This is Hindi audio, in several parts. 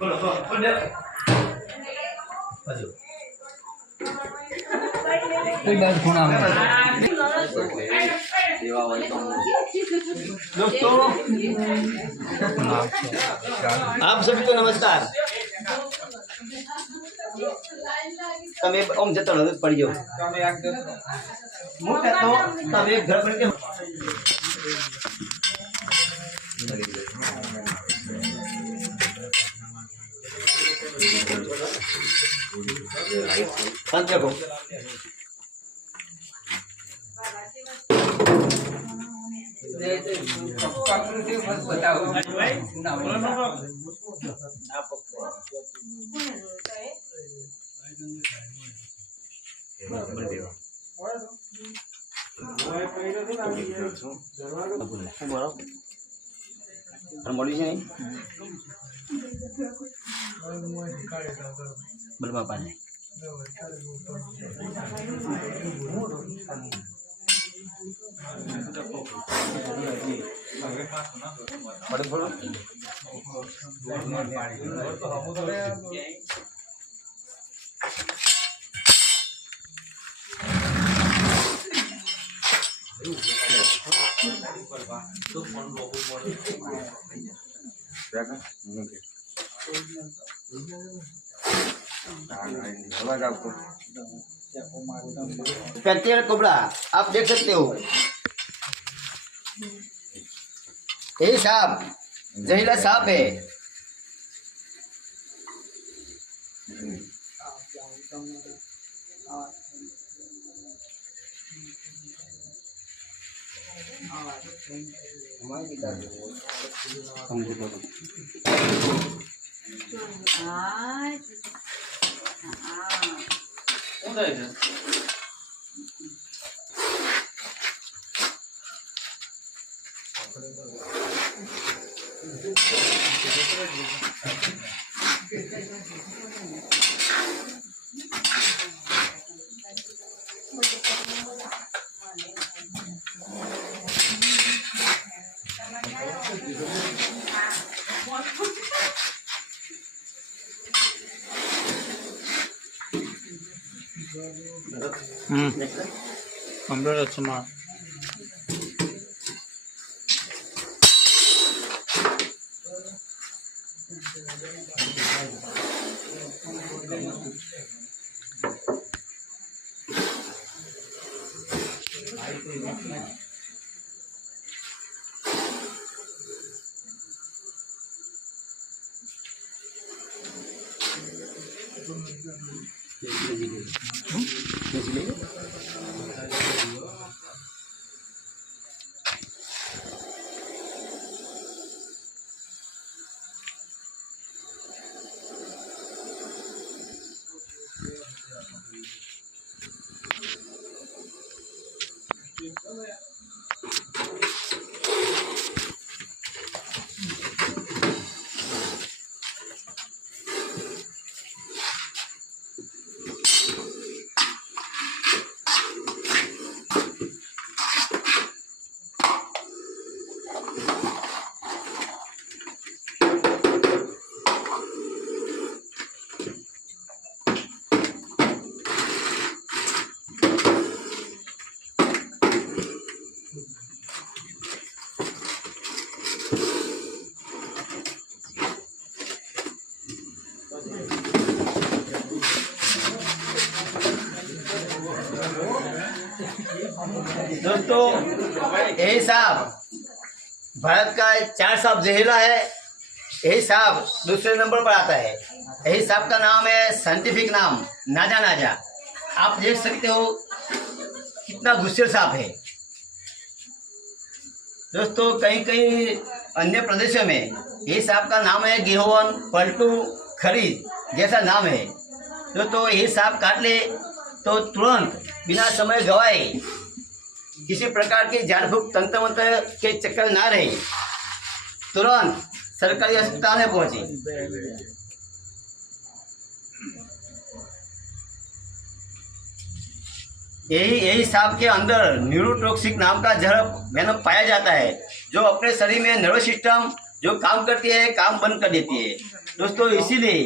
बोलो बोल दे बाजू कोई बात सुना दोस्तों आप सभी को नमस्कार। તમે ઓમ જતો રહો પડી જાવ હું કહેતો તમે એક ઘર પર के देखो मળી છે નહીં બોલ બાપા ને प्रत्येक कोबरा आप देख सकते हो, ये सांप जहरीला सांप है। कंप्लीट अच्छा दोस्तों यही सांप भारत का 4 सांप जहरीला है। यही सांप दूसरे नंबर पर आता है। यही सांप का नाम है, साइंटिफिक नाम नाजा नाजा। आप देख सकते हो कितना गुस्सेल सांप है। दोस्तों कहीं कहीं अन्य प्रदेशों में यही सांप का नाम है गेहोवन, पलटू, खरीद जैसा नाम है। दोस्तों यही सांप काट ले तो तुरंत बिना समय गवाए किसी प्रकार की झाड़ फूक तंत्र मंत्र के चक्कर ना रहे, तुरंत सरकारी अस्पताल में पहुंचे। यही यही सांप के अंदर न्यूरोटॉक्सिक नाम का जहर वेनम पाया जाता है, जो अपने शरीर में नर्वस सिस्टम जो काम करती है काम बंद कर देती है। दोस्तों इसीलिए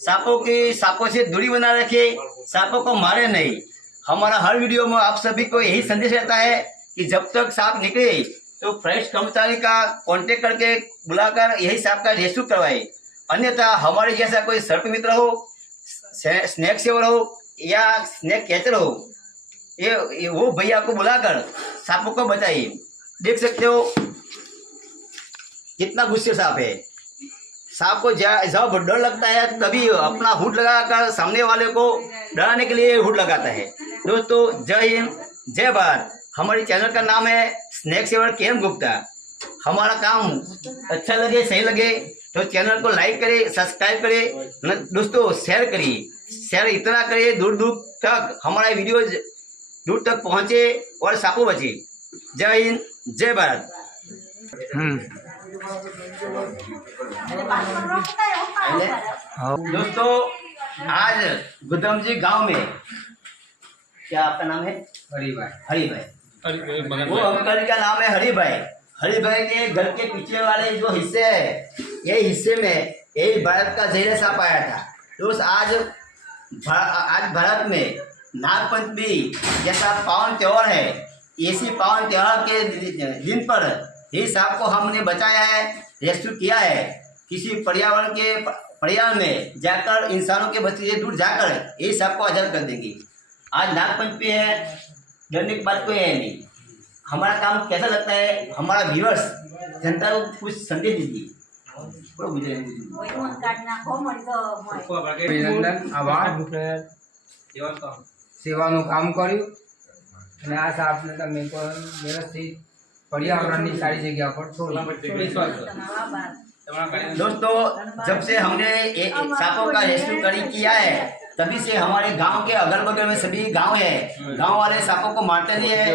सांपों से दूरी बना रखे, सांपों को मारे नहीं। हमारा हर वीडियो में आप सभी को यही संदेश रहता है कि जब तक सांप निकले तो फॉरेस्ट कर्मचारी का कांटेक्ट करके बुलाकर यही सांप का रेस्क्यू करवाए। अन्यथा हमारे जैसा कोई सर्प मित्र हो, स्नेक सेवर हो या स्नेक कैचर हो, ये वो भैया को बुलाकर सांपों को बचाइए। देख सकते हो कितना गुस्से सांप है। सांप को जब डर लगता है तभी अपना हुड लगाकर सामने वाले को डराने के लिए हुड लगाता है। दोस्तों जय हिंद जय भारत। हमारे चैनल का नाम है स्नेक सेवर केएम गुप्ता। हमारा काम अच्छा लगे सही लगे तो चैनल को लाइक करें, सब्सक्राइब करें, दोस्तों शेयर करिए। शेयर इतना करिए दूर दूर तक हमारा वीडियो दूर तक पहुंचे और सांपों बचे। जय हिंद जय भारत। दोस्तों आज गुदमजी गांव में, क्या आपका नाम है? हरी भाई। वो अंकल का नाम है हरी भाई। हरी भाई के घर के पीछे वाले जो हिस्से है, ये हिस्से में यही भारत का जहरीला सांप आया था। दोस्त आज भारत में नागपंचमी जैसा पावन त्योहार है, इसी पावन त्योहार के दिन पर इस सांप को हमने बचाया है, रेस्क्यू किया है। किसी पर्यावरण में जाकर इंसानों के बच्चे से दूर जाकर इस सांप को आजाद कर देंगे। आज नागपंचमी है, डरने की बात कोई है नहीं। हमारा काम कैसा लगता है, हमारा व्यूअर्स जनता को कुछ संदेश दीजिए। અભિનંદન આભાર સેવાનું કામ કર્યું અને આ સાપને તમે પણ વ્યવસ્થિત पर्यावरण सारी जगह पर दोस्तों जब से हमने सांपों का रेस्क्यू किया है तभी से हमारे गांव के अगल बगल में सभी गांव है, गांव वाले सांपों को मारते नहीं है,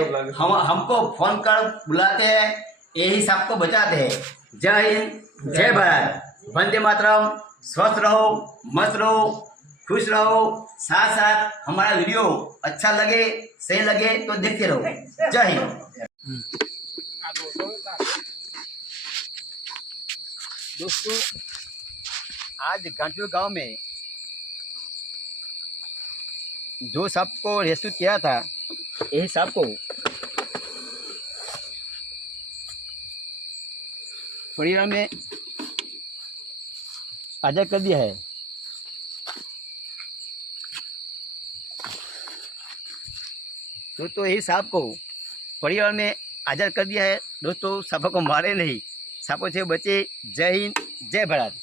हमको फोन कर बुलाते हैं, यही सांप को बचाते हैं। जय हिंद जय भारत। वंदे मातरम। स्वस्थ रहो, मस्त रहो, खुश रहो। साथ साथ हमारा वीडियो अच्छा लगे सही लगे तो देखते रहो। जय हिंद। दोस्तों आज गांठियों गांव में जो सांप को रेस्क्यू किया था, यही सांप को परिवार में आजाद कर दिया है। दोस्तों यही सांप को परिवार में आजाद कर दिया है। दोस्तों सांपों को मारे नहीं, सांपों से बचे। जय हिंद जय भारत।